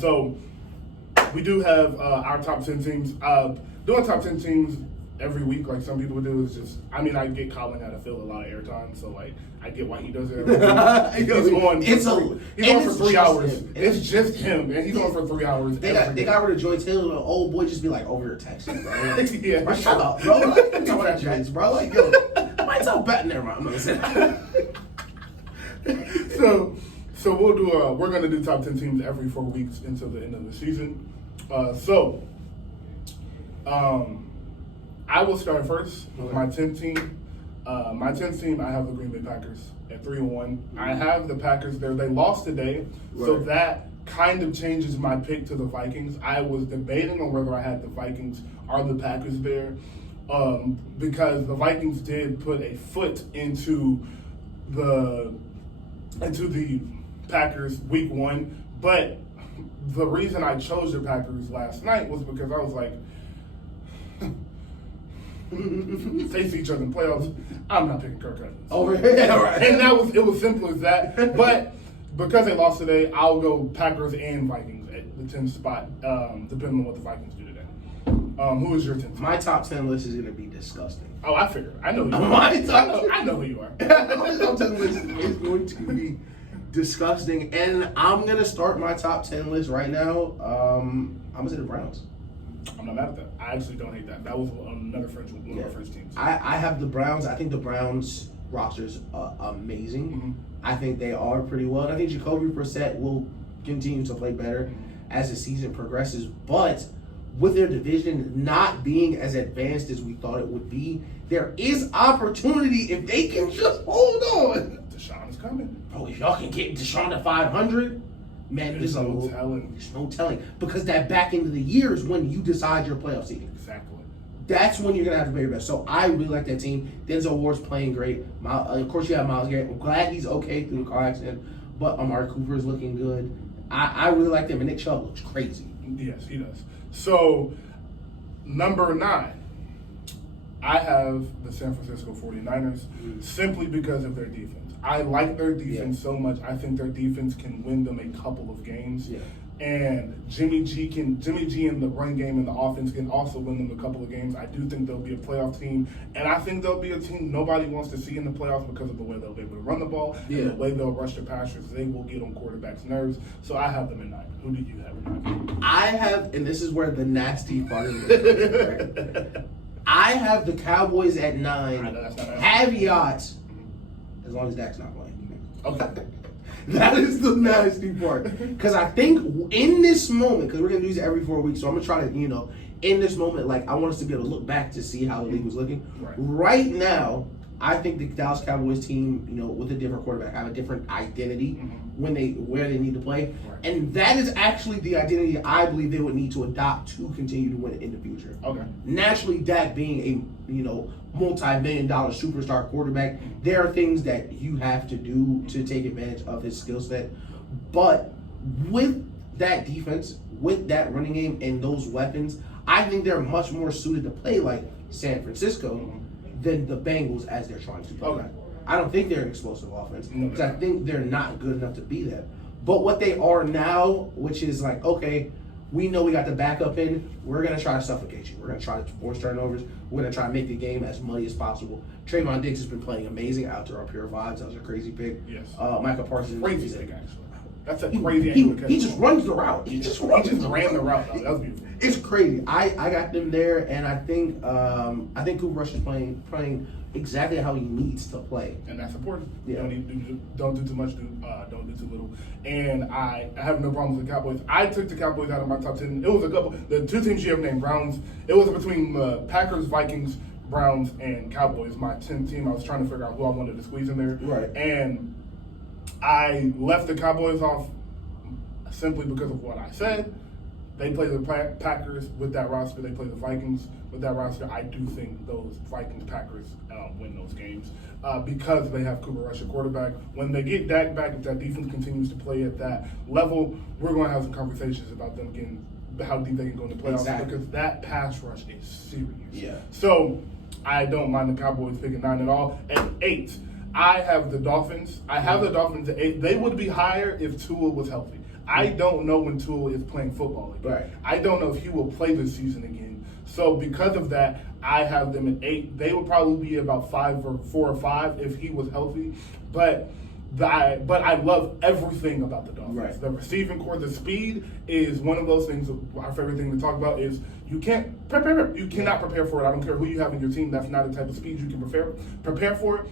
So we do have our top 10 teams. Doing top 10 teams every week, like some people do, is just, I mean, I get Colin had to fill a lot of airtime, so like, I get why he does it every week. He's on for 3 hours. It's just him, and he's on for 3 hours. They got rid of Joy Taylor, the old boy just be like over here texting, bro. Like, yeah. Bro, shut up, bro. Like, I'm talking about Giants, bro. Like, yo, might tell bet. Never mind. I'm gonna say that. So we're gonna do top 10 teams every 4 weeks until the end of the season. I will start first with my 10th team. My 10th team, I have the Green Bay Packers at 3-1. I have the Packers there. They lost today, so that kind of changes my pick to the Vikings. I was debating on whether I had the Vikings or the Packers there, because the Vikings did put a foot into the Packers week 1. But the reason I chose the Packers last night was because I was like, face each other in playoffs, I'm not picking Kirk Cousins. Over here, right. And it was simple as that. But because they lost today, I'll go Packers and Vikings at the 10th spot, depending on what the Vikings do today. Who is your 10th? My top 10 list is going to be disgusting. Oh, I figured. I know who you are. I know who you are. My top 10 list is going to be disgusting. And I'm going to start my top 10 list right now. I'm going to say the Browns. I'm not mad at that. I actually don't hate that. That was another one of our first teams. I have the Browns. I think the Browns roster's amazing. Mm-hmm. I think they are pretty well. And I think Jacoby Brissett will continue to play better as the season progresses. But with their division not being as advanced as we thought it would be, there is opportunity if they can just hold on. Deshaun is coming. Bro, if y'all can get Deshaun to 500, man, there's no telling. Because that back end of the year is when you decide your playoff seeding. Exactly. That's when you're going to have to play your best. So I really like that team. Denzel Ward's playing great. Of course, you have Myles Garrett. I'm glad he's okay through the car accident. But Amari Cooper is looking good. I really like them. And Nick Chubb looks crazy. Yes, he does. So, number 9. I have the San Francisco 49ers simply because of their defense. I like their defense so much. I think their defense can win them a couple of games. Yeah. And Jimmy G in the run game and the offense can also win them a couple of games. I do think they'll be a playoff team. And I think they'll be a team nobody wants to see in the playoffs because of the way they'll be able to run the ball and the way they'll rush the passers. They will get on quarterbacks' nerves. So I have them at 9. Who do you have at 9? I have, and this is where the nasty part of it is, right? I have the Cowboys at 9. Caveat, as long as Dak's not playing. Okay. That is the nasty part. Because I think in this moment, because we're going to do this every 4 weeks, so I'm going to try to, in this moment, like, I want us to be able to look back to see how the league was looking. Right now, I think the Dallas Cowboys team, with a different quarterback, have a different identity where they need to play. And that is actually the identity I believe they would need to adopt to continue to win in the future. Okay. Naturally, Dak being a, multi-million-dollar superstar quarterback, there are things that you have to do to take advantage of his skill set. But with that defense, with that running game and those weapons, I think they're much more suited to play like San Francisco than the Bengals as they're trying to do. Okay. I don't think they're an explosive offense because I think they're not good enough to be that. But what they are now, which is like, okay, we know we got the backup in. We're going to try to suffocate you. We're going to try to force turnovers. We're going to try to make the game as muddy as possible. Trayvon Diggs has been playing amazing out there on Pure Vibes. That was a crazy pick. Yes. Michael Parsons. Crazy pick, actually. That's a crazy angle. He just runs the route. He just ran the route. That was beautiful. It's crazy. I got them there, and I think Cooper Rush is playing exactly how he needs to play, and that's important. Yeah. Don't do too much. Don't do too little. And I have no problems with the Cowboys. I took the Cowboys out of my top 10. It was a couple. The 2 teams you have named Browns. It was between the Packers, Vikings, Browns, and Cowboys. My 10th team. I was trying to figure out who I wanted to squeeze in there. Right. And I left the Cowboys off simply because of what I said. They play the Packers with that roster. They play the Vikings with that roster. I do think those Vikings-Packers win those games because they have Cooper Rush at quarterback. When they get Dak back, if that defense continues to play at that level, we're going to have some conversations about them getting how deep they can go in the playoffs because that pass rush is serious. Yeah. So I don't mind the Cowboys picking 9 at all. At 8, I have the Dolphins. I have the Dolphins at 8. They would be higher if Tua was healthy. I don't know when Tua is playing football again. Right. I don't know if he will play this season again. So because of that, I have them at 8. They would probably be about 5 or 4 or 5 if he was healthy. But I love everything about the Dolphins. Right. The receiving core, the speed is one of those things. Our favorite thing to talk about is you can't prepare. You cannot prepare for it. I don't care who you have in your team. That's not the type of speed you can prepare for it.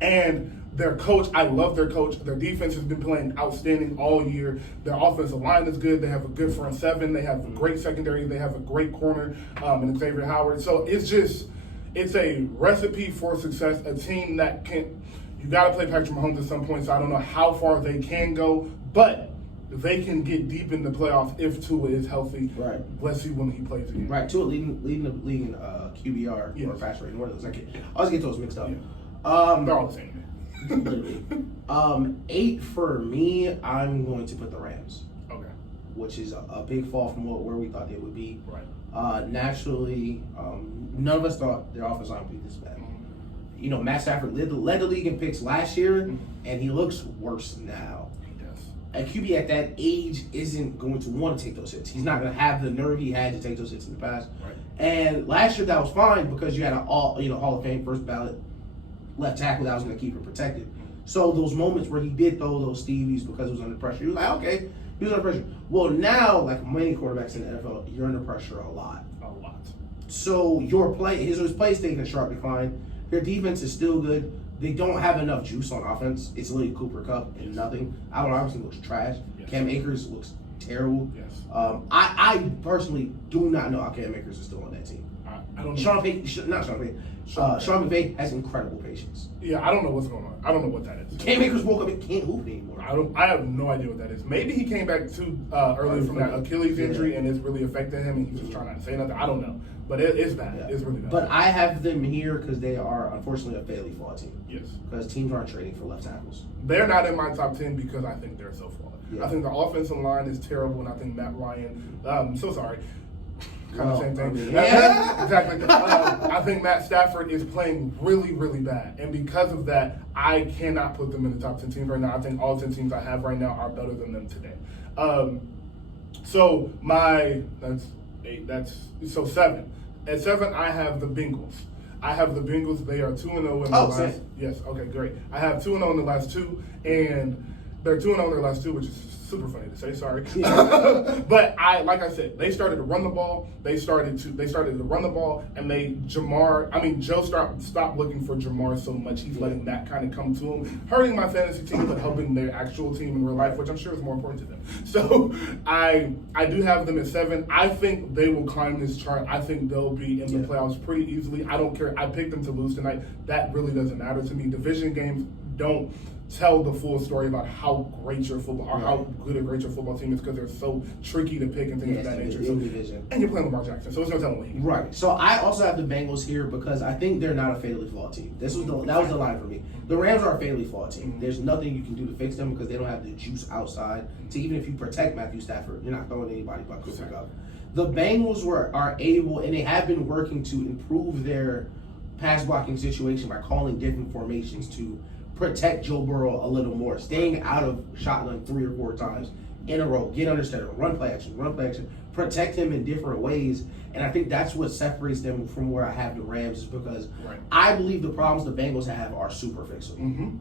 And their coach, I love their coach. Their defense has been playing outstanding all year. Their offensive line is good. They have a good front seven. They have a great secondary. They have a great corner in Xavier Howard. So it's a recipe for success. A team that can. You got to play Patrick Mahomes at some point, so I don't know how far they can go, but they can get deep in the playoffs if Tua is healthy. Right. Let's see when he plays again. Right. Tua leading the league in QBR or pass rating. One of those. I always get those mixed up. Yeah. They're all the same. Literally. 8 for me. I'm going to put the Rams. Okay. Which is a big fall from where we thought they would be. Right. Naturally, none of us thought their offense line would be this bad. You know, Matt Stafford led the league in picks last year, and he looks worse now. He does. A QB at that age isn't going to want to take those hits. He's not going to have the nerve he had to take those hits in the past. Right. And last year that was fine because you had an Hall of Fame first ballot left tackle that was going to keep him protected. So those moments where he did throw those Stevies because he was under pressure, he was like, okay, he was under pressure. Well, now, like many quarterbacks in the NFL, you're under pressure a lot. A lot. So his play's taking a sharp decline. Their defense is still good. They don't have enough juice on offense. It's literally Cooper Kupp and nothing. Allen Robinson looks trash. Yes. Cam Akers looks terrible. Yes. I personally do not know how Cam Akers is still on that team. I don't know. Sean McVay has incredible patience. Yeah, I don't know what's going on. I don't know what that is. Cam Akers woke up and can't hoop anymore. I have no idea what that is. Maybe he came back too early from that Achilles injury and it's really affecting him and he's just trying not to say nothing. I don't know. But it's bad. Yeah. It's really bad. But I have them here because they are, unfortunately, a fairly flawed team. Yes. Because teams aren't trading for left tackles. They're not in my top 10 because I think they're so flawed. Yeah. I think the offensive line is terrible, and I think Matt Ryan, so sorry. Kind of same thing. I mean, yeah. Exactly. I think Matt Stafford is playing really, really bad. And because of that, I cannot put them in the top 10 teams right now. I think all 10 teams I have right now are better than them today. So that's 8. So 7. At 7, I have the Bengals. I have the Bengals. They are 2-0 in the last. Same. Yes. Okay. Great. I have 2-0 in the last 2, and they're 2-0 in their last 2, which is super funny to say. Sorry, but like I said, they started to run the ball. They started to run the ball, and Joe stopped looking for Jamar so much. He's letting that kind of come to him, hurting my fantasy team, but helping their actual team in real life, which I'm sure is more important to them. So I do have them at 7. I think they will climb this chart. I think they'll be in the playoffs pretty easily. I don't care. I picked them to lose tonight. That really doesn't matter to me. Division games don't tell the full story about how great your football or how good a great your football team is because they're so tricky to pick and things of that nature. And you're playing Lamar Jackson, so it's no telling what you Right. So I also have the Bengals here because I think they're not a fatally flawed team. That was the line for me. The Rams are a fatally flawed team. Mm-hmm. There's nothing you can do to fix them because they don't have the juice outside. So even if you protect Matthew Stafford, you're not throwing anybody but Cooper Kupp. The Bengals are able, and they have been working to improve their pass blocking situation by calling different formations to protect Joe Burrow a little more, staying out of shotgun 3 or 4 times in a row, get under center, run play action, protect him in different ways. And I think that's what separates them from where I have the Rams is because I believe the problems the Bengals have are super fixable. Mm-hmm.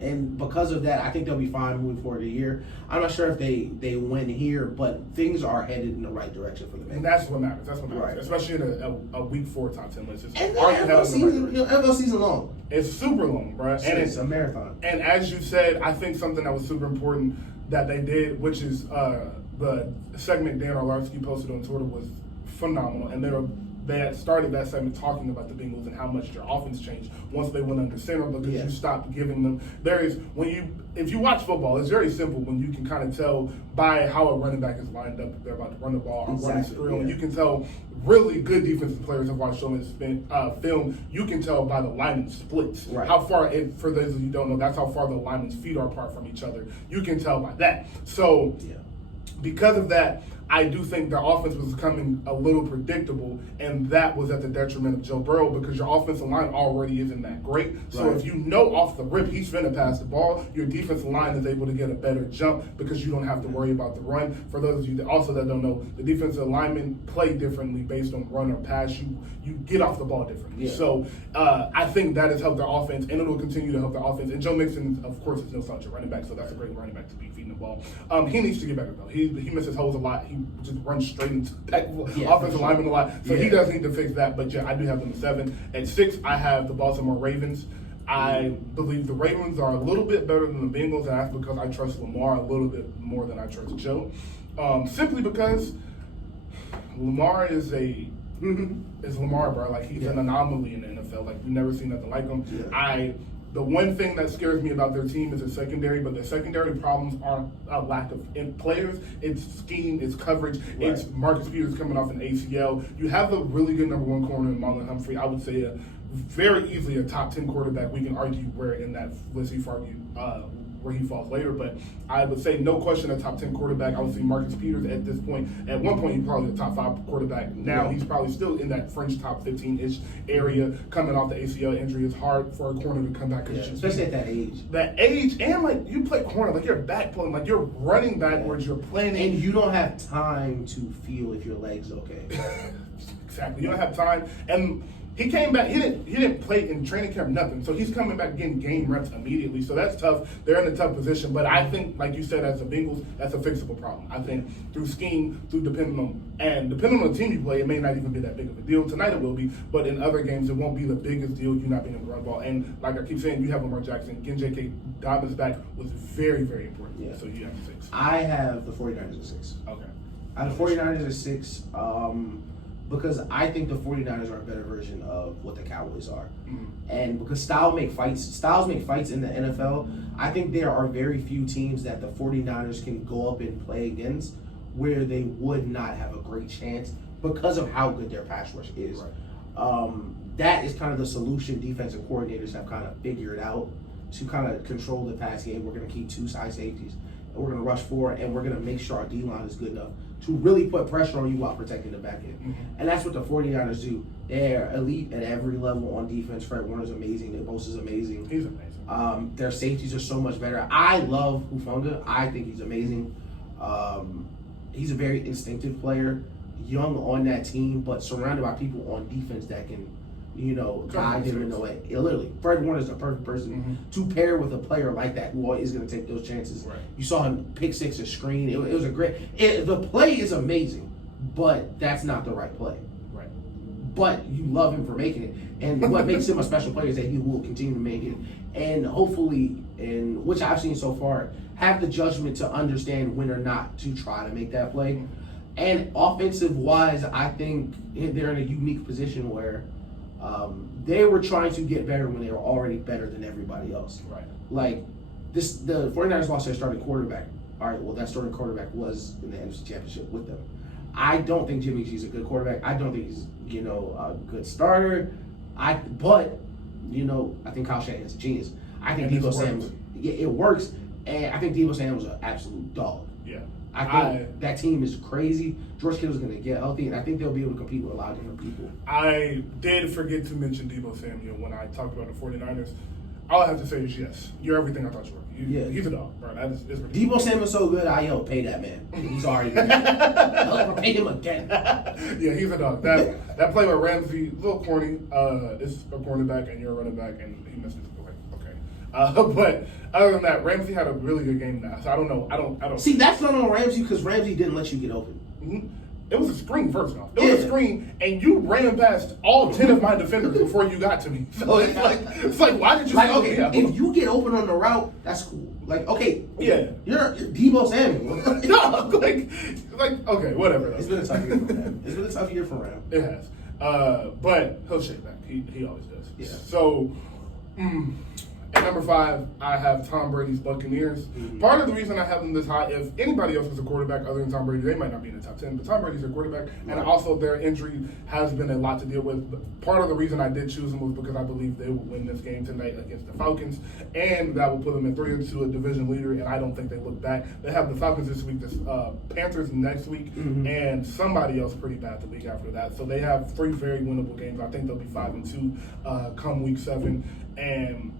And because of that, I think they'll be fine moving forward the year. I'm not sure if they win here, but things are headed in the right direction for the Bengals. And that's what matters. Right. Especially in a week 4 top 10 list. And the NFL season long. It's super long, bro. And it's a marathon. And as you said, I think something that was super important that they did, which is the segment Dan Orlovsky posted on Twitter was phenomenal. And they had started that segment talking about the Bengals and how much their offense changed once they went under center because you stopped giving them. If you watch football, it's very simple when you can kind of tell by how a running back is lined up if they're about to run the ball or run a screen. And you can tell really good defensive players have watched so much film. You can tell by the lineman splits. Right. How far, for those of you who don't know, that's how far the linemen's feet are apart from each other. You can tell by that. So because of that, I do think their offense was becoming a little predictable, and that was at the detriment of Joe Burrow because your offensive line already isn't that great. So if you know off the rip he's finna pass the ball, your defensive line is able to get a better jump because you don't have to worry about the run. For those of you that also that don't know, the defensive linemen play differently based on run or pass. You get off the ball differently. Yeah. So I think that has helped their offense, and it will continue to help their offense. And Joe Mixon, of course, is no slouch at running back, so that's a great running back to be feeding the ball. He needs to get better though. He misses holes a lot. He just runs straight into offensive lineman a lot. So he does need to fix that. But yeah, I do have them at 7. At 6, I have the Baltimore Ravens. I believe the Ravens are a little bit better than the Bengals, and that's because I trust Lamar a little bit more than I trust Joe. Simply because Lamar is Lamar, bro. Like he's an anomaly in the NFL. Like we've never seen nothing like him. Yeah. The one thing that scares me about their team is their secondary, but their secondary problems aren't a lack of players. It's scheme, it's coverage, it's Marcus Peters coming off an ACL. You have a really good number 1 corner in Marlon Humphrey. I would say very easily a top 10 quarterback. We can argue where in that list where he falls later, but I would say no question a top 10 quarterback. I would see Marcus Peters at this point. At one point, he's probably a top 5 quarterback. Now he's probably still in that fringe top 15-ish area. Coming off the ACL injury, it's hard for a corner to come back. Especially at that age. That age, and like you play corner, like you're back pulling, like you're running backwards, you're planning, and you don't have time to feel if your leg's okay. Exactly, you don't have time, and. He came back. He didn't play in training camp, nothing. So he's coming back getting game reps immediately. So that's tough. They're in a tough position. But I think, like you said, as the Bengals, that's a fixable problem. I think through scheme, depending on the team you play, it may not even be that big of a deal. Tonight it will be, but in other games it won't be the biggest deal. You not being able to run the ball. And like I keep saying, you have Lamar Jackson. Getting J.K. Dobbins back was very, very important. Yeah. So you have 6. I have the 49ers at 6. Okay. I have the 49ers at 6. Because I think the 49ers are a better version of what the Cowboys are. Mm-hmm. And because styles make fights in the NFL, I think there are very few teams that the 49ers can go up and play against where they would not have a great chance because of how good their pass rush is. Right. That is kind of the solution defensive coordinators have kind of figured out to kind of control the pass game. We're going to keep 2 side safeties, and we're going to rush 4, and we're going to make sure our D-line is good enough to really put pressure on you while protecting the back end. Mm-hmm. And that's what the 49ers do. They're elite at every level on defense. Fred Warner's amazing. Nick Bosa's amazing. He's amazing. Their safeties are so much better. I love Hufanga. I think he's amazing. He's a very instinctive player, young on that team, but surrounded by people on defense that can, guide him in the way. Literally, Fred Warner's the perfect person to pair with a player like that who is going to take those chances. Right. You saw him pick 6 a screen. It was a great. The play is amazing, but that's not the right play. Right. But you love him for making it, and what makes him a special player is that he will continue to make it, and hopefully, and which I've seen so far, have the judgment to understand when or not to try to make that play. And offensive wise, I think they're in a unique position where. They were trying to get better when they were already better than everybody else. Right. Like the 49ers lost their starting quarterback. All right, well that starting quarterback was in the NFC Championship with them. I don't think Jimmy G's a good quarterback. I don't think he's, a good starter. I think Kyle Shanahan's a genius. I think Deebo Samuel, it works, and I think Deebo Samuel's an absolute dog. Yeah. I think that team is crazy. George Kittle's going to get healthy, and I think they'll be able to compete with a lot of different people. I did forget to mention Deebo Samuel when I talked about the 49ers. All I have to say is yes. You're everything I thought you were. He's a dog, bro. Deebo Samuel's so good, pay that man. He's already I'll pay him again. Yeah, he's a dog. That play with Ramsey, a little corny. It's a cornerback, and you're a running back, and he missed it. But other than that, Ramsey had a really good game now. So I don't know. I don't see. That's not on Ramsey because Ramsey didn't let you get open. Mm-hmm. It was a screen first off. It was a screen, and you ran past all 10 of my defenders before you got to me. So it's like why did you? If you get open on the route, that's cool. Like you're Deebo Samuel. No, okay, whatever. It's been a tough year for him. It's been a tough year for him. It has, but he'll shake back. He always does. Yeah. So. Number 5, I have Tom Brady's Buccaneers. Mm-hmm. Part of the reason I have them this high, if anybody else is a quarterback other than Tom Brady, they might not be in the top 10, but Tom Brady's their quarterback, and also their injury has been a lot to deal with. But part of the reason I did choose them was because I believe they will win this game tonight against the Falcons, and that will put them in 3-2, a division leader, and I don't think they look back. They have the Falcons this week, the Panthers next week, and somebody else pretty bad the week after that. So they have 3 very winnable games. I think they'll be 5-2 come week 7, and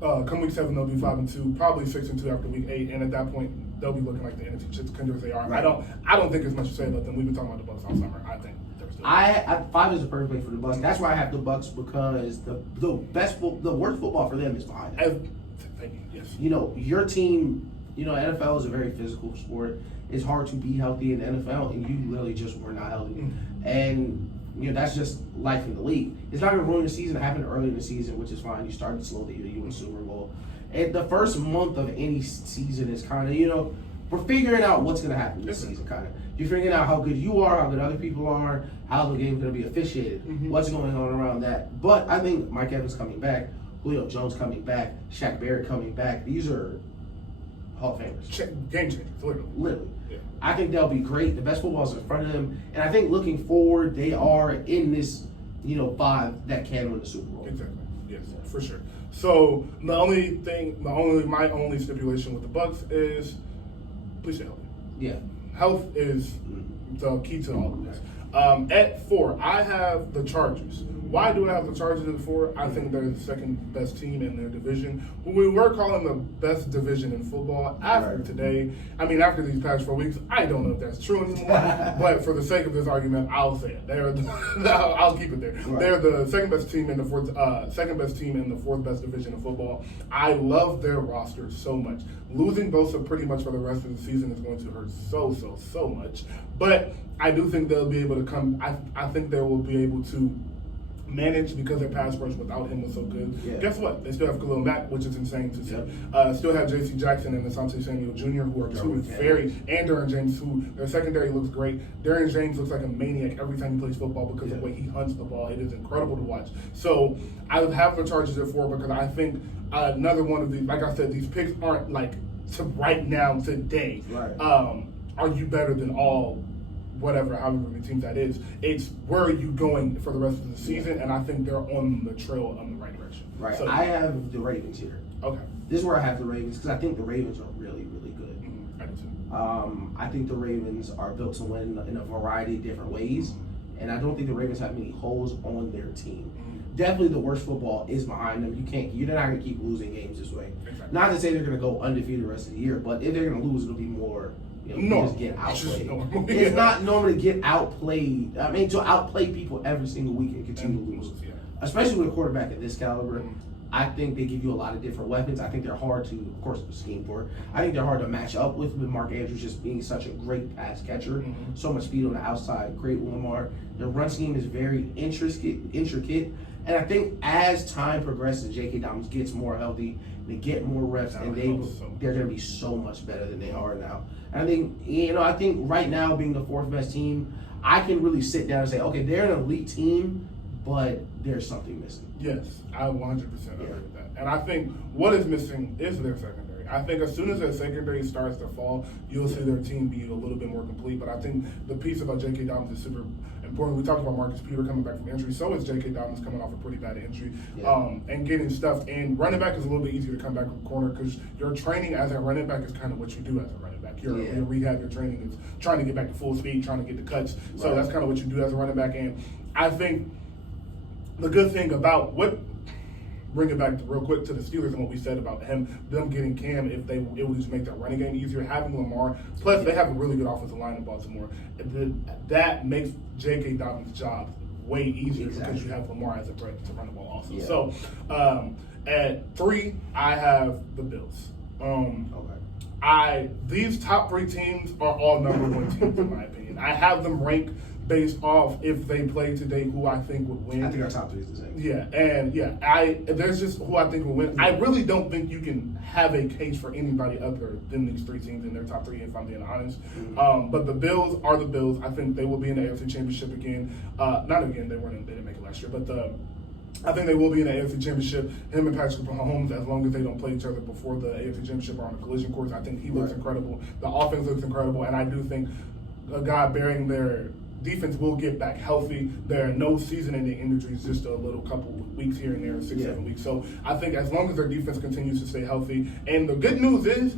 come week 7 they'll be 5-2, probably 6-2 after week 8, and at that point they'll be looking like the NFC contenders they are. Right. I don't think there's much to say about them. We've been talking about the Bucks all summer. I think they're still. 5 is the perfect play for the Bucks. That's why I have the Bucks, because the worst football for them is behind them. Thank you. Yes. You know, your team. You know, NFL is a very physical sport. It's hard to be healthy in the NFL, and you literally just were not healthy. And you know, that's just life in the league. It's not going to ruin the season. It happened early in the season, which is fine. You started slowly. You win Super Bowl. And the first month of any season is kind of, you know, we're figuring out what's going to happen this season, kind of. You're figuring out how good you are, how good other people are, how the game's going to be officiated, what's going on around that. But I think Mike Evans coming back, Julio Jones coming back, Shaq Barrett coming back. These are Hall of Famers. Game changers, literally. Yeah. I think they'll be great. The best football is in front of them. And I think looking forward, they are in this, 5 that can win the Super Bowl. Exactly. Yes, for sure. So my only stipulation with the Bucks is please stay healthy. Yeah. Health is the key to all of this. At 4, I have the Chargers. Why do I have the Chargers at 4? I think they're the second best team in their division. We were calling the best division in football after today. I mean, after these past 4 weeks, I don't know if that's true anymore. But for the sake of this argument, I'll say it. I'll keep it there. Right. They're the second best team in the fourth best division of football. I love their roster so much. Losing Bosa pretty much for the rest of the season is going to hurt so much. But I do think they'll be able to come. I think they will be able to manage, because their pass rush without him was so good. Yeah. Guess what? They still have Khalil Mack, which is insane to see. Yep. Still have J.C. Jackson and Asante Samuel Jr., who are and Derwin James, who their secondary looks great. Derwin James looks like a maniac every time he plays football because of the way he hunts the ball. It is incredible to watch. So I would have the Chargers at 4 because I think another one of these, like I said, these picks aren't like to right now, today. Right. Are you better than all however many teams that is? It's where are you going for the rest of the season, and I think they're on the trail in the right direction. Right. So, I have the Ravens here. Okay. This is where I have the Ravens, because I think the Ravens are really, really good. I do too. I think the Ravens are built to win in a variety of different ways, and I don't think the Ravens have many holes on their team. Definitely the worst football is behind them. You're not going to keep losing games this way. Exactly. Not to say they're going to go undefeated the rest of the year, but if they're going to lose, it'll be more. Just get outplayed. It's not normal to get outplayed. I mean, to outplay people every single week and continue to lose. Yeah. Especially with a quarterback at this caliber, I think they give you a lot of different weapons. I think they're hard to, of course, scheme for. I think they're hard to match up with Mark Andrews just being such a great pass catcher. So much speed on the outside. Great with Lamar. Their run scheme is very intricate. And I think as time progresses, J.K. Dobbins gets more healthy, they get more reps, and they're going to be so much better than they are now. And I think right now, being the 4th best team, I can really sit down and say, okay, they're an elite team, but there's something missing. Yes, I 100% agree with that. And I think what is missing is their secondary. I think as soon as their secondary starts to fall, you'll see their team be a little bit more complete. But I think the piece about J.K. Dobbins is super important. We talked about Marcus Peter coming back from injury. So is J.K. Dobbins coming off a pretty bad injury and getting stuffed. And running back is a little bit easier to come back from corner because your training as a running back is kind of what you do as a running back. Your rehab, your training is trying to get back to full speed, trying to get the cuts. So that's kind of what you do as a running back. And I think the good thing about bring it back real quick to the Steelers and what we said about them getting Cam, it would just make that running game easier. Having Lamar, plus they have a really good offensive line in Baltimore. That makes J.K. Dobbins' job way easier because you have Lamar as a threat to run the ball also. Yeah. So at 3, I have the Bills. These top 3 teams are all number 1 teams in my opinion. I have them ranked based off if they play today, who I think would win. I think our top 3 is the same. There's just who I think will win. I really don't think you can have a case for anybody other than these 3 teams in their top 3, if I'm being honest. But the Bills are the Bills. I think they will be in the AFC Championship again. Not again. They didn't make it last year. But I think they will be in the AFC Championship. Him and Patrick Mahomes, as long as they don't play each other before the AFC Championship, are on a collision course. I think he looks incredible. The offense looks incredible, and I do think a guy bearing their defense will get back healthy. There are no season-ending injuries, just a little couple weeks here and there, 6-7 weeks. So I think as long as their defense continues to stay healthy, and the good news is,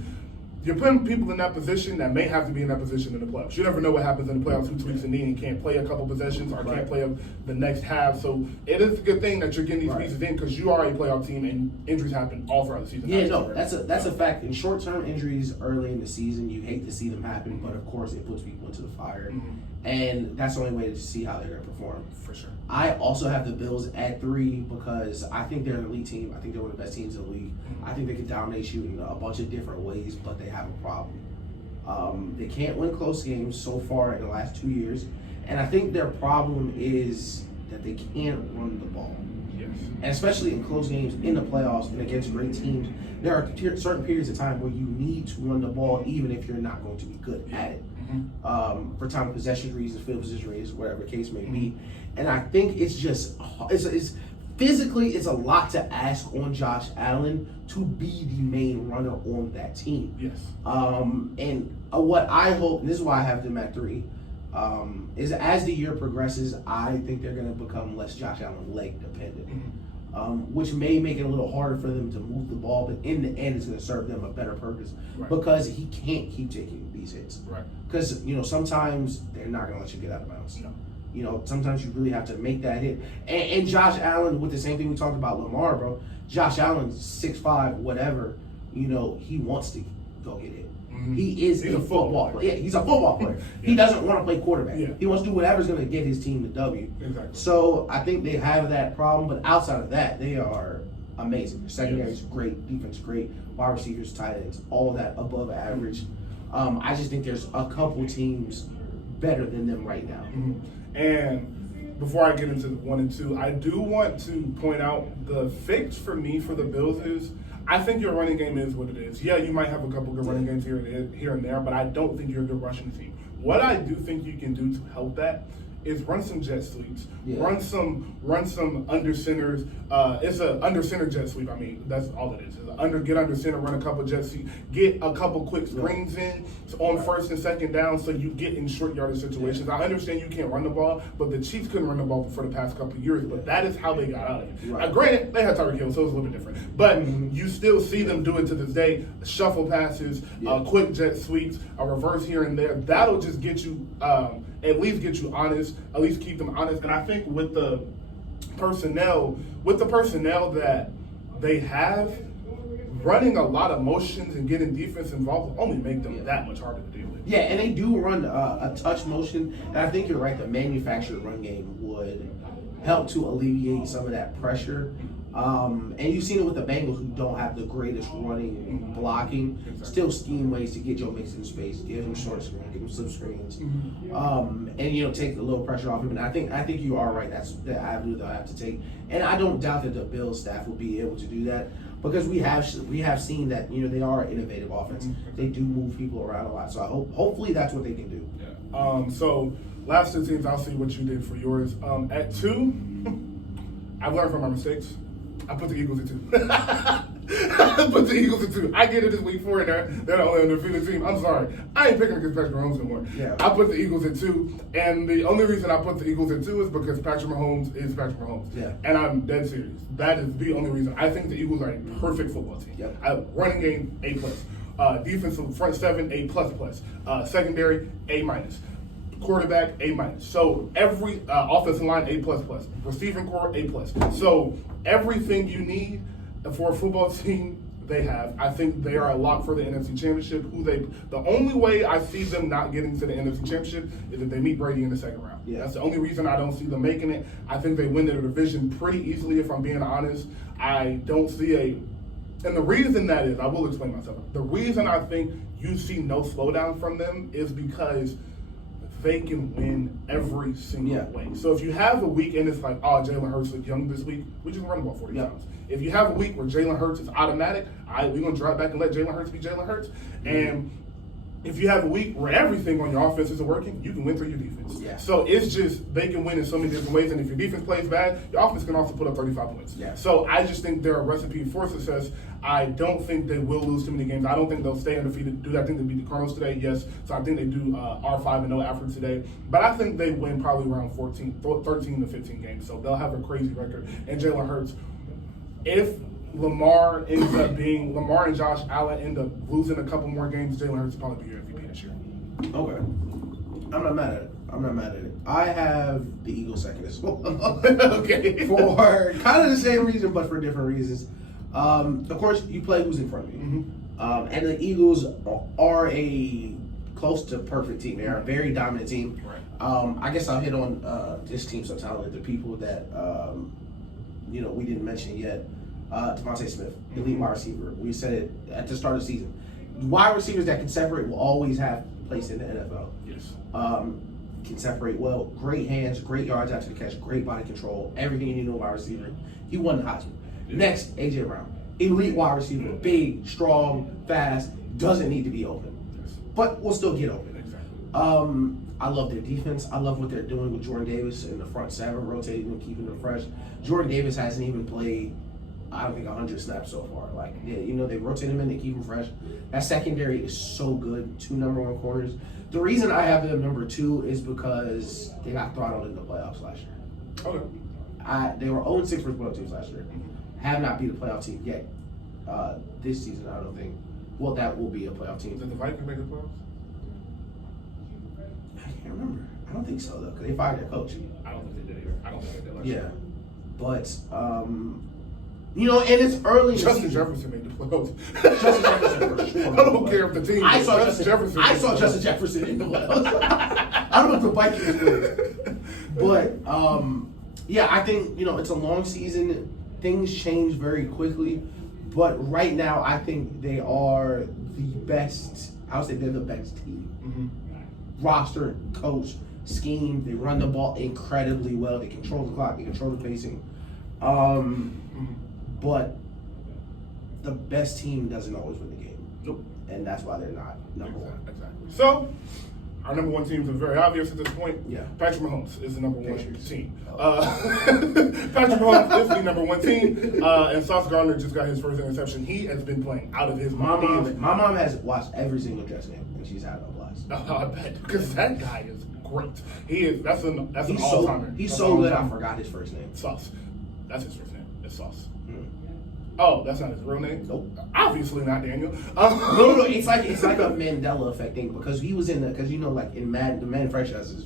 you're putting people in that position that may have to be in that position in the playoffs. You never know what happens in the playoffs. Who tweaks a knee and can't play a couple possessions or can't play the next half. So it is a good thing that you're getting these pieces in because you are a playoff team and injuries happen all throughout the season. Yeah, no, that's a fact. In short-term injuries early in the season, you hate to see them happen, but of course it puts people into the fire. And that's the only way to see how they're going to perform. For sure. I also have the Bills at 3 because I think they're an elite team. I think they're one of the best teams in the league. I think they can dominate you in a bunch of different ways, but they have a problem. They can't win close games so far in the last 2 years. And I think their problem is that they can't run the ball. Yes. And especially in close games, in the playoffs, and against great teams, there are certain periods of time where you need to run the ball even if you're not going to be good at it. For time of possession reasons, field position reasons, whatever the case may be. And I think it's just, it's physically, it's a lot to ask on Josh Allen to be the main runner on that team. Yes. And what I hope, and this is why I have them at 3, is as the year progresses, I think they're going to become less Josh Allen leg dependent. Which may make it a little harder for them to move the ball, but in the end, it's going to serve them a better purpose because he can't keep taking these hits. Right. Because, sometimes they're not going to let you get out of bounds. No. Sometimes you really have to make that hit. And Josh Allen, with the same thing we talked about Lamar, bro. Josh Allen's 6'5", whatever. He wants to go get hit. He's a football player. Yeah, he's a football player. He doesn't want to play quarterback. He wants to do whatever's going to get his team the W. Exactly. So I think they have that problem, but outside of that, they are amazing. Their secondary is great, defense great, wide receivers, tight ends, all of that above average. I just think there's a couple teams better than them right now. And before I get into the 1 and 2, I do want to point out the fix for me for the Bills is I think your running game is what it is. Yeah, you might have a couple good running games here and there, but I don't think you're a good rushing team. What I do think you can do to help that is run some jet sweeps, run some under centers. It's an under center jet sweep. I mean, that's all it is. Get under center, run a couple jet sweeps, get a couple quick screens in on first and second down, so you get in short yardage situations. I understand you can't run the ball, but the Chiefs couldn't run the ball for the past couple of years. But that is how they got out of it. Granted, they had Tyreek Hill, so it's a little bit different. But you still see them do it to this day. Shuffle passes, quick jet sweeps, a reverse here and there. That'll just get you. At least get you honest, at least keep them honest. And I think with the personnel that they have, running a lot of motions and getting defense involved will only make them that much harder to deal with. Yeah, and they do run a touch motion, and I think you're right, the manufactured run game would help to alleviate some of that pressure. And you've seen it with the Bengals, who don't have the greatest running blocking, still scheme ways to get Joe Mixon in space, give him short screen, give him some screens, and take a little pressure off him. And I think you are right. That's the avenue they'll have to take. And I don't doubt that the Bills staff will be able to do that because we have seen that they are an innovative offense. They do move people around a lot. So hopefully that's what they can do. Yeah. So last 2 teams, I'll see what you did for yours. At 2, I've learned from my mistakes. I put the Eagles at 2. I get it this week 4, and they're the only undefeated team. I'm sorry. I ain't picking against Patrick Mahomes anymore. I put the Eagles at 2, and the only reason I put the Eagles at 2 is because Patrick Mahomes is Patrick Mahomes. And I'm dead serious. That is the only reason. I think the Eagles are a perfect football team. Running game, A+. Defensive front 7, A++. Secondary, A-. Quarterback, A-. So every offensive line, A++. Receiving core, A+. So everything you need for a football team, they have. I think they are a lock for the NFC Championship. The only way I see them not getting to the NFC Championship is if they meet Brady in the second round. That's the only reason I don't see them making it. I think they win the division pretty easily, if I'm being honest. I don't see and the reason that is, I will explain myself. The reason I think you see no slowdown from them is because they can win every single way. So if you have a week and it's like, Jalen Hurts looked young this week, we just run the ball 40 times. If you have a week where Jalen Hurts is automatic, we're going to drive back and let Jalen Hurts be Jalen Hurts. And if you have a week where everything on your offense isn't working, you can win through your defense. Yeah. So it's just they can win in so many different ways, and if your defense plays bad, your offense can also put up 35 points. Yeah. So I just think they're a recipe for success. I don't think they will lose too many games. I don't think they'll stay undefeated. Do I think they beat the Cardinals today? Yes. So I think they do are 5-0 after today. But I think they win probably around 13 to 15 games. So they'll have a crazy record. And Jalen Hurts, if Lamar and Josh Allen end up losing a couple more games, Jalen Hurts will probably be your MVP this year. Okay. I'm not mad at it. I have the Eagles second as well. Okay. For kind of the same reason, but for different reasons. Of course, you play who's in front of you. Mm-hmm. And the Eagles are a close to perfect team. They are a very dominant team. Right. I guess I'll hit on this team sometime. The people that we didn't mention yet. Devontae Smith, elite wide receiver. We said it at the start of the season. Wide receivers that can separate will always have a place in the NFL. Yes. Can separate well. Great hands, great yards after the catch, great body control. Everything you need in a wide receiver. He won the Heisman. Yeah. Next, A.J. Brown. Elite wide receiver. Big, strong, fast. Doesn't need to be open. Yes. But will still get open. Exactly. I love their defense. I love what they're doing with Jordan Davis in the front seven, rotating them, keeping them fresh. Jordan Davis hasn't even played, I don't think, 100 snaps so far. They rotate him in, they keep him fresh. That secondary is so good. 2 number 1 corners. The reason I have them number 2 is because they got throttled in the playoffs last year. Okay. They were 0-6 for playoff teams last year. Have not beat a playoff team yet. This season, I don't think. Well, that will be a playoff team. Did the Vikings make the playoffs? I can't remember. I don't think so, though, because they fired their coach. I don't think they did either. I don't think they did last year. But, and it's early in the Justin season. Jefferson made the playoffs. Justin Jefferson for sure. I don't care if the team. I saw Justin Jefferson. I saw Justin Jefferson in the playoffs. I don't know if the Vikings win. But, I think, it's a long season. Things change very quickly. But right now, I think they are the best. I would say they're the best team. Mm-hmm. Roster, coach, scheme. They run the ball incredibly well. They control the clock. They control the pacing. But the best team doesn't always win the game. Nope. And that's why they're not number one. Exactly. So, our number 1 team is very obvious at this point. Yeah. Patrick Mahomes is the number 1 Patriots. team. Patrick Mahomes is the number 1 team. And Sauce Gardner just got his first interception. He has been playing out of his mind. My mom has watched every single Jets game, and she's had a blast. I bet. Because that guy is great. He is. That's an all-timer. He's so good, I forgot his first name. Sauce. That's his first name. It's Sauce. Mm. Oh, that's not his real name? Nope. Obviously not Daniel. No. It's like a Mandela effect thing because he was in in Madden, the Madden franchises,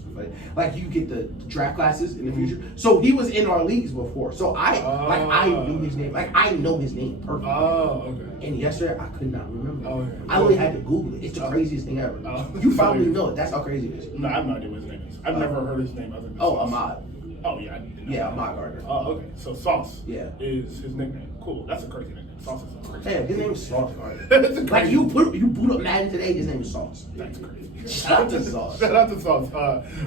you get the draft classes in the future. So he was in our leagues before. So I knew his name. I know his name perfectly. Oh, okay. And yesterday I could not remember. Oh, okay. I only had to Google it. It's the craziest thing ever. You probably know it. That's how crazy it is. No, I have no idea what his name is. I've never heard his name other than Oh, Sauce. Ahmad. Oh, yeah. I didn't know. Yeah, Ahmad Gardner. Oh, okay. So Sauce is his nickname. Cool. That's a crazy nickname. Sauce is a crazy Damn, his name is Sauce Gardner. That's a crazy you boot up Madden today, his name is Sauce. That's crazy. Shout out to Sauce. Shout out to Sauce.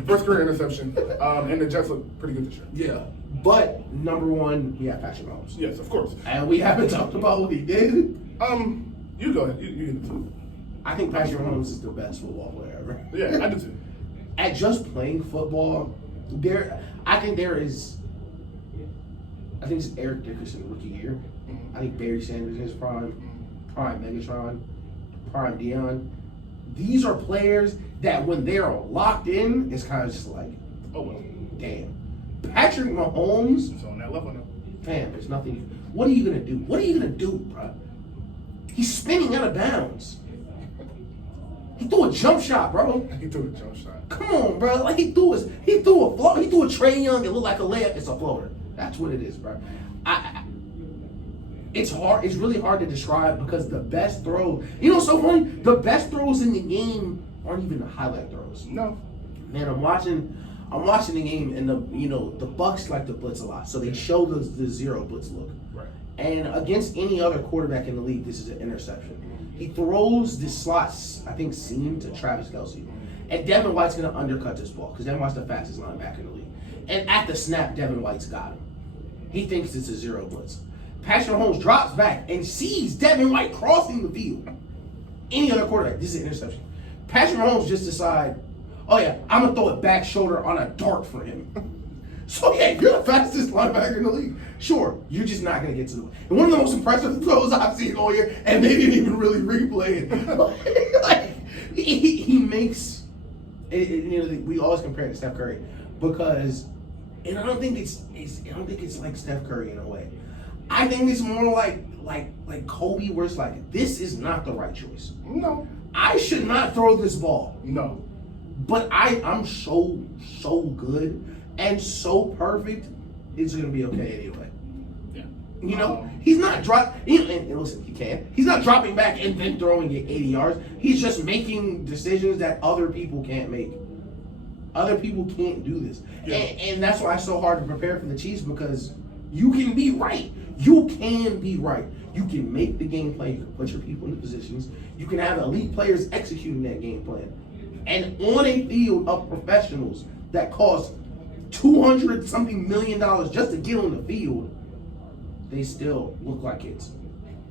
First career interception. And the Jets look pretty good this year. Yeah. But number 1, we have Patrick Mahomes. Yes, of course. And we haven't talked about what he did. You go ahead. You get it too. I think Patrick Mahomes is the best football player ever. Yeah, I do too. At just playing football, I think it's Eric Dickerson rookie year. I think Barry Sanders in his prime Megatron, prime Dion. These are players that when they're locked in, it's kind of just like, Oh, well. damn. Patrick Mahomes, It's on that level now. damn, there's nothing. What are you going to do? What are you going to do, bro? He's spinning out of bounds. He threw a jump shot, bro. He threw a jump shot. Come on, bro. He threw a float. He threw a Trae Young. It looked like a layup. It's a floater. That's what it is, bro. It's hard. It's really hard to describe because the best throw. What's so funny? The best throws in the game aren't even the highlight throws. No. Man, I'm watching the game, and the Bucks like to blitz a lot, so they show the zero blitz look. Right. And against any other quarterback in the league, this is an interception. He throws the slots, I think, seam to Travis Kelce. And Devin White's going to undercut this ball because Devin White's the fastest linebacker in the league. And at the snap, Devin White's got him. He thinks it's a zero blitz. Patrick Mahomes drops back and sees Devin White crossing the field. Any other quarterback, this is an interception. Patrick Mahomes just decide, oh yeah, I'm gonna throw it back shoulder on a dart for him. So yeah, you're the fastest linebacker in the league. Sure, you're just not gonna get to the. And one of the most impressive throws I've seen all year, and they didn't even really replay it. Like he makes. We always compare it to Steph Curry because, and I don't think it's like Steph Curry in a way. I think it's more like Kobe, where it's like, this is not the right choice. No, I should not throw this ball. No, but I'm so good and so perfect. It's gonna be okay anyway. Yeah, you know, he's not and listen, he can. He's not dropping back and then throwing it 80 yards. He's just making decisions that other people can't make. Other people can't do this, and that's why it's so hard to prepare for the Chiefs, because you can be right. You can be right. You can make the game plan. You can put your people in the positions. You can have elite players executing that game plan. And on a field of professionals that cost $200-something million just to get on the field, they still look like kids.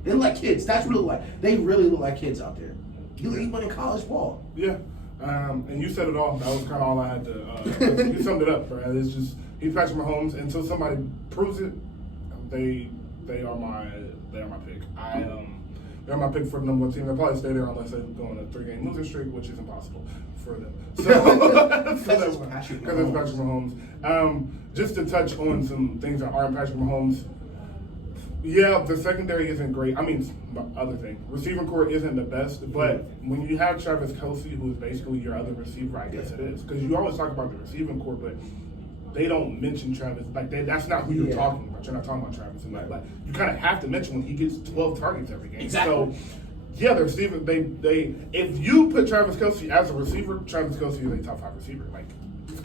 They look like kids. That's what they look like. They really look like kids out there. He's playing college ball. Yeah. And you said it all. That was kind of all I had to. You summed it up, right? It's just he's Patrick Mahomes until somebody proves it. They are my pick. They're my pick for the number one team. They'll probably stay there unless they go on a 3-game losing streak, which is impossible for them. So because it's Patrick Mahomes. Just to touch on some things that aren't Patrick Mahomes. Yeah, the secondary isn't great. I mean, other thing, receiving core isn't the best, but when you have Travis Kelce, who is basically your other receiver, I guess it is, because you always talk about the receiving core, but they don't mention Travis. Like that's not who you're talking about. You're not talking about Travis, and like you kind of have to mention when he gets 12 targets every game. Exactly. So yeah, the receiver. They if you put Travis Kelce as a receiver, Travis Kelce is a top 5 receiver. Like.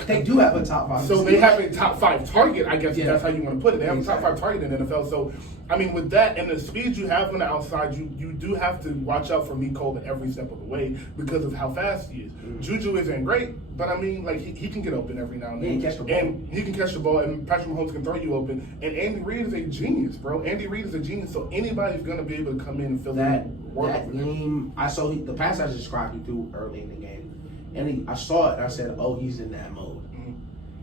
They do have a top 5. So they have a top 5 target, I guess that's how you want to put it. They have a top 5 target in the NFL. So, I mean, with that and the speed you have on the outside, you do have to watch out for Mecole every step of the way because of how fast he is. Juju isn't great, but I mean, like, he can get open every now and then. And he can catch the ball, and Patrick Mahomes can throw you open. And Andy Reid is a genius, bro. Andy Reid is a genius, so anybody's going to be able to come in and fill that game. I saw the pass I described you through early in the game. And I saw it, and I said, oh, he's in that mode.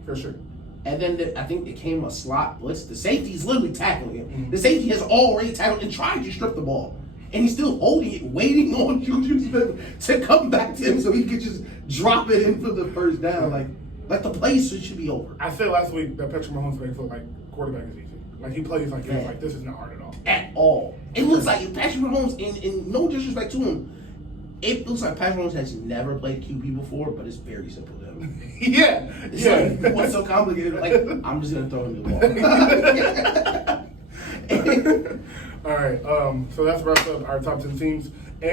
For sure. And then I think it came a slot blitz. The safety's literally tackling him. The safety has already tackled and tried to strip the ball. And he's still holding it, waiting on Juju Smith to come back to him so he could just drop it in for the first down. Like the play should be over. I said last week that Patrick Mahomes makes look like quarterback is easy. Like he plays like it's like this is not hard at all. At all. It looks like Patrick Mahomes, and no disrespect to him, it looks like Patrick Mahomes has never played QB before, but it's very simple to him. It's like, what's so complicated? Like, I'm just going to throw him the ball. All right. So that's wraps up our top 10 teams. And